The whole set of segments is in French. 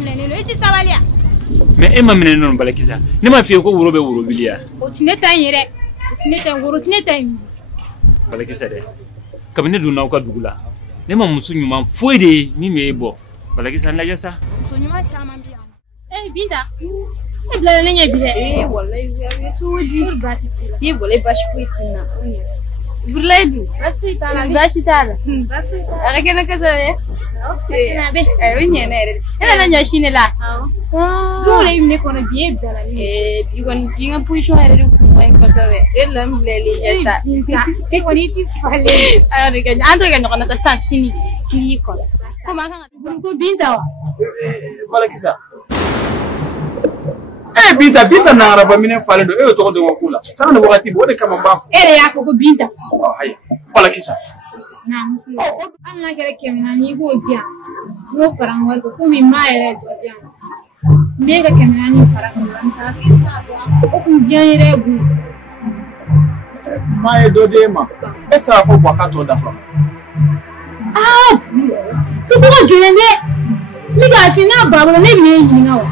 mamle lo iti sabalia mais e mamne non balakisa ne ma fi ko wuro be wuro bilia o tineta yere o tineta wuro tineta balakisa de kabine dunna ko dugula ne ma musu nyuma foi de mi me bo balakisa la yasa so nyuma chama biya binda e bla ne nya bile wallahi ya tuji basiti ye wallahi bashi fitina Burledi, basfitala. Arekena kasabe. Okay. Nabe. Winya nere. Ela nanya shine la. Dole imne kono biye bdala. Bigoni binga puisho ere ku moy kasabe. Ela mlele yesa. E koni ti fale. Ari kanya ando kanya kono sa shini. Ni ko. Ko maka ko binda wa. Balakisa. Binta na araba mine fale do to do wakula sana no wakati bode kama mbafu ya ko binta haya balakisa naam Allah kere kemina ni go dia no farang wal ko mi maere do dia mega kemina ni farang ranta ko ku dia ni regu mae do de ma esa fo wakato da fa ko jende mi ga fina babo ne bi ni ngawa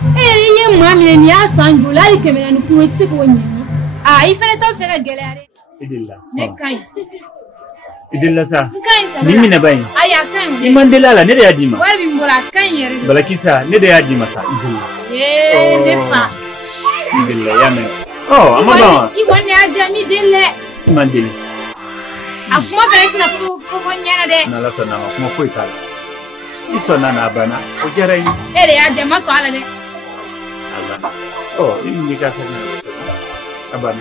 ye mami ni asanju la ikemena ni kuwetse ko nyini ifere ta fere gelare idilla ne kai idilla sa kai sa mimi na bai aya kan imandela la ne da yadima warbi mbora kan yere balakisa ne da yadima sa idilla de fa idilla yamen amaba iwone ajami delle imandeli akuma fere sina ko nyana de na la sana kuma foi kala isona na bana o jarai ya jama so ala de ini nikah karena abang.